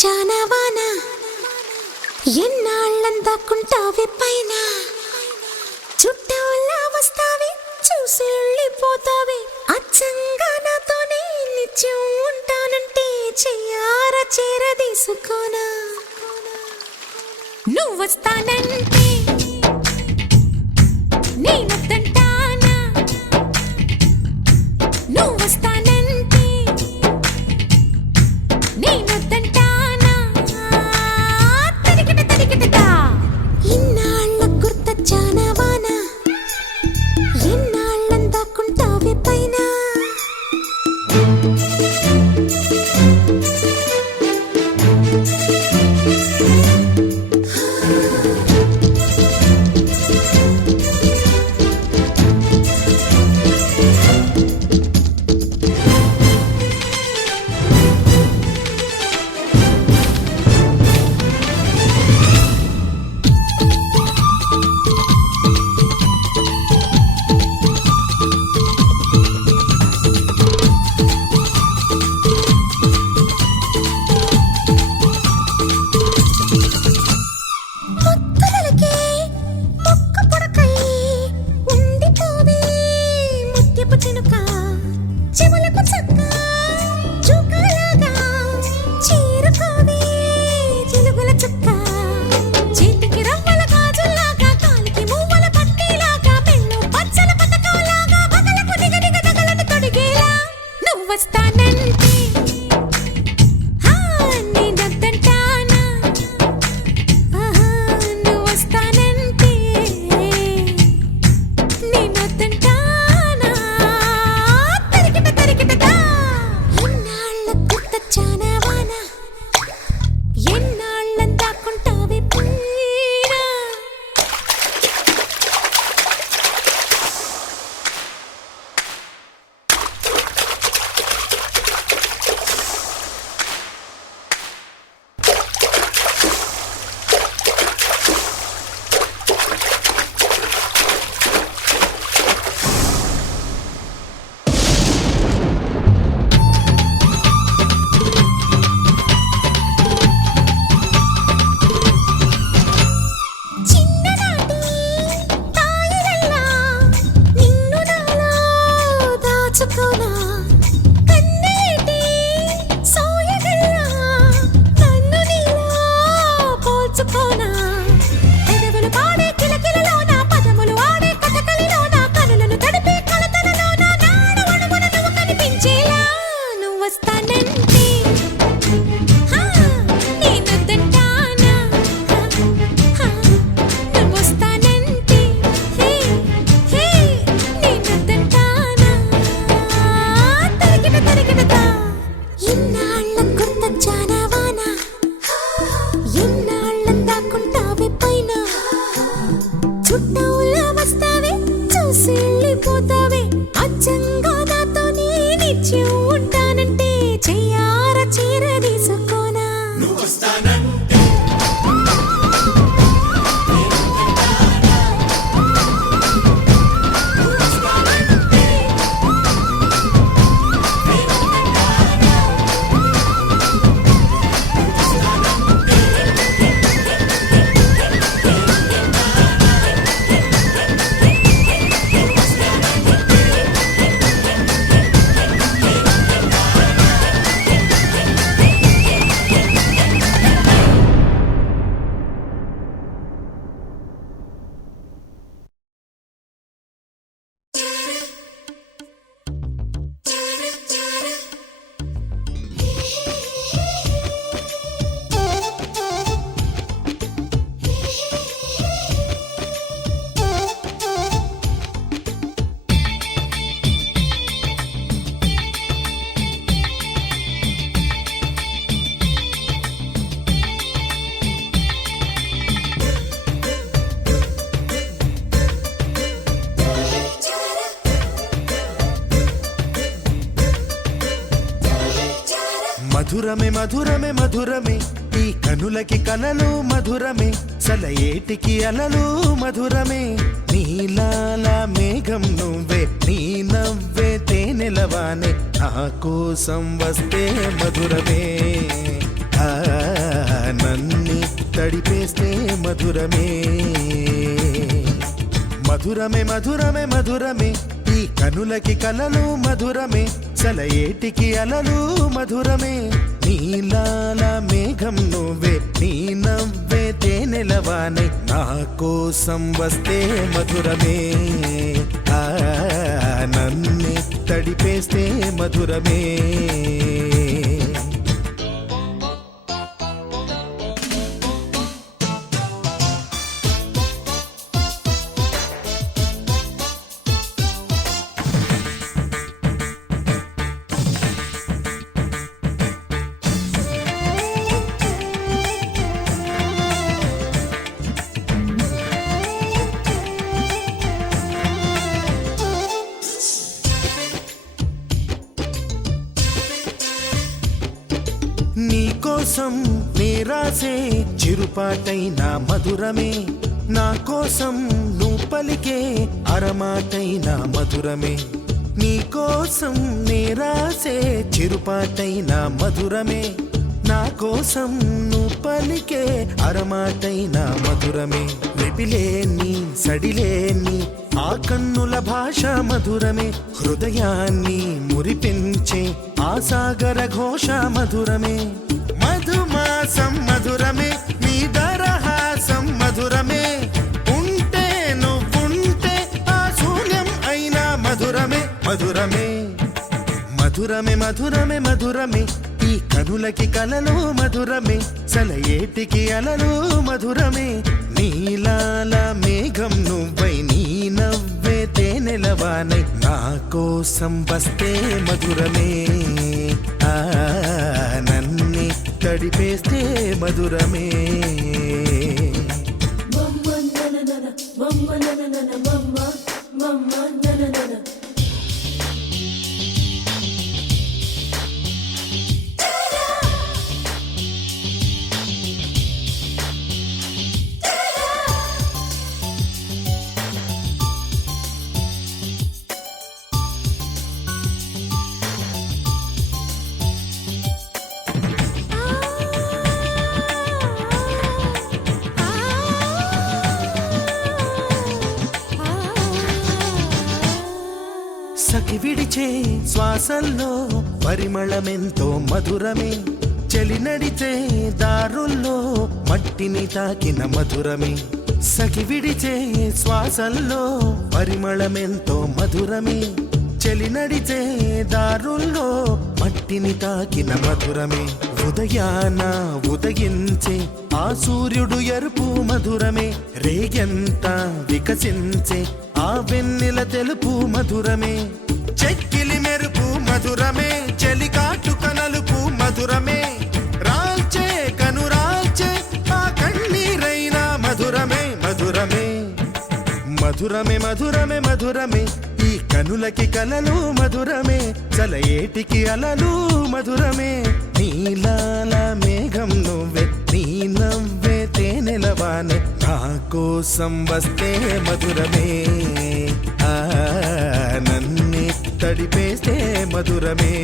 చానవాన ఎన్నాళ్ళందాకుంటావి పైన చుట్టూలా వస్తావి చూసి వెళ్ళిపోతావి అచ్చంగా నాతోనే నిత్యం ఉంటానంటే చెయ్యార చేరదీసుకోనా నువ్వు వస్తానంటే నేనొద్దంటానా నువ్వు వస్తానంటే నేనొద్దంటానా తరికిట తరికిటదా ఇన్నాళ్ళ గుర్తొచ్చానా వాన ఎన్నాళ్ళందాకుంటావి పైన మధురమే మధురమే మధురమే ఈ కనులకి కలలు మధురమే సలయేటికి అలలు మధురమే నీలాల మేఘం నువ్వే నీ నవ్వే తేనెలవానే నా కోసం వస్తే మధురమే ఆ నన్నే తడిపేస్తే మధురమే మధురమే మధురమే మధురమే ఈ కనులకి కలలు మధురమే సలయేటికి అలలు మధురమే నీలాల మేఘం నువ్వే నీ నవ్వే తేనెలవానై నా కోసం వస్తే మధురమే ఆ నన్నే తడిపేస్తే మధురమే నీకోసం నేరాసే చిరుపాటైన మధురమే నా కోసం నువ్వు పలికే అరమాటైన మధురమే నీకోసం నేరాసే చిరుపాటైన మధురమే నా కోసం నువ్వు పలికే అరమాటైన మధురమే వెపిలేని సడిలేని ఆ కన్నుల భాష మధురమే హృదయాన్ని మురిపించే ఆ సాగర ఘోష మధురమే మధుమాసం మధురమే నీ దరహాసం మధురమే ఉంటే నువ్వుంటే ఆ శూన్యం అయినా మధురమే మధురమే మధురమే మధురమే మధురమే ఈ కనులకి కలలు మధురమే సలయేటికి అలలు మధురమే నీలాల మేఘం నువ్వై నీ నవ్వే తేనెలవానై నా కోసం వస్తే మధురమే ఆ నన్నే తడిపేస్తే మధురమే సఖి విడిచే శ్వాసల్లో పరిమళమెంతో మధురమే చలి నడిచే దారుల్లో మట్టిని తాకిన మధురమే సఖి విడిచే శ్వాసల్లో పరిమళమెంతో మధురమే చలి నడిచే దారుల్లో మట్టిని తాకిన మధురమే ఉదయాన ఉదయించే ఆ సూర్యుడు ఎరుపు మధురమే రేగెంత వికసించే ఆ వెన్నెల తెలుపు మధురమే చెక్కిలి మెరుపు మధురమే చలి కాటుక నలుపు మధురమే రాల్చే కనురాల్చే ఆ కన్నీరైన మధురమే మధురమే మధురమే మధురమే మధురమే ఈ కనులకి కలలు మధురమే చలయేటికి అలలు మధురమే నీలాల మేఘం నువ్వే నీ నవ్వే తేనెలవానే నా కోసం వస్తే మధురమే ఆ నన్నే తడిపేస్తే మధురమే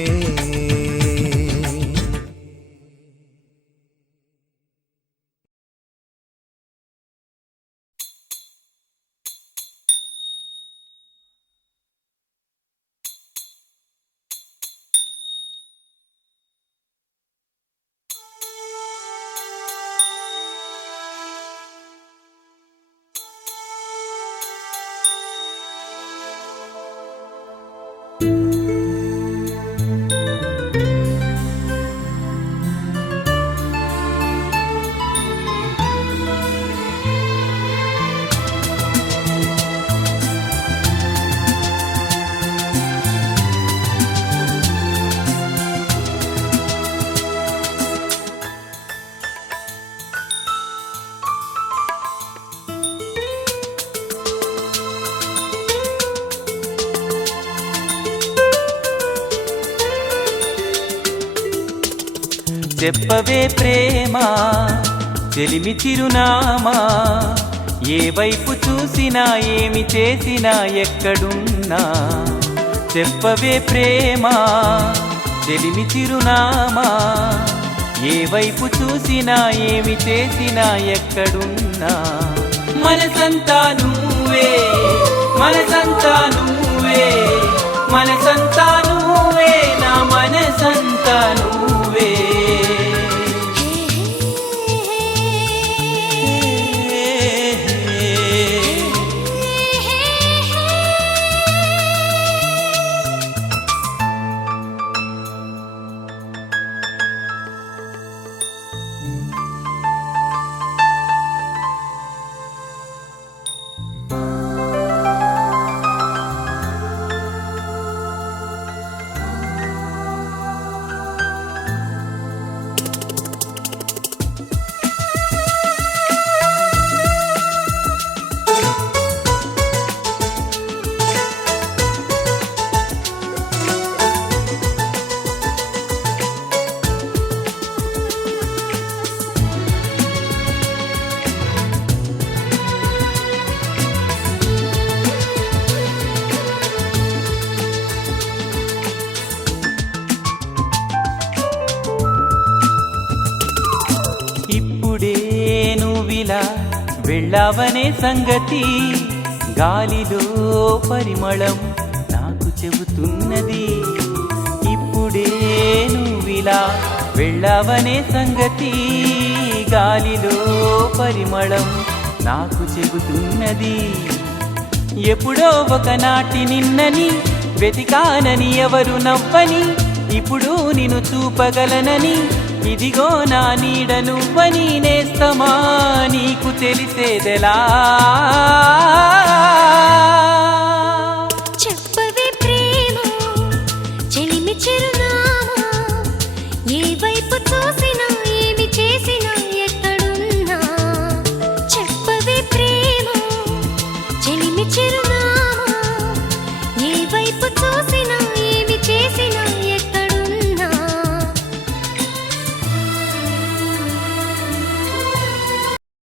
చెప్పవే ప్రేమ చెలిమి చిరునామా ఏ వైపు చూసినా ఏమి చేసినా ఎక్కడున్నా చెప్పవే ప్రేమ చెలిమి చిరునామా ఏ వైపు చూసినా ఏమి చేసినా ఎక్కడున్నా మనసంతా నువ్వే మనసంతా నువ్వే మనసంతా నువ్వే నా మనసంతా నువ్వే ఇప్పుడే నువ్విలా వెళ్ళావనే సంగతి గాలిలో పరిమళం నాకు చెబుతున్నది ఇప్పుడే నువ్విలా వెళ్ళావనే సంగతి గాలిలో పరిమళం నాకు చెబుతున్నది ఎప్పుడో ఒకనాటి నిన్నని వెతికానని ఎవరు నవ్వని ఇప్పుడు నిన్ను చూపగలనని ఇదిగో నా నీడ నువ్వని నేస్తమా నీకు తెలిసేదెలా చెప్పవే ప్రేమ చెలిమి చిరునామా ఏ వైపు చూసినా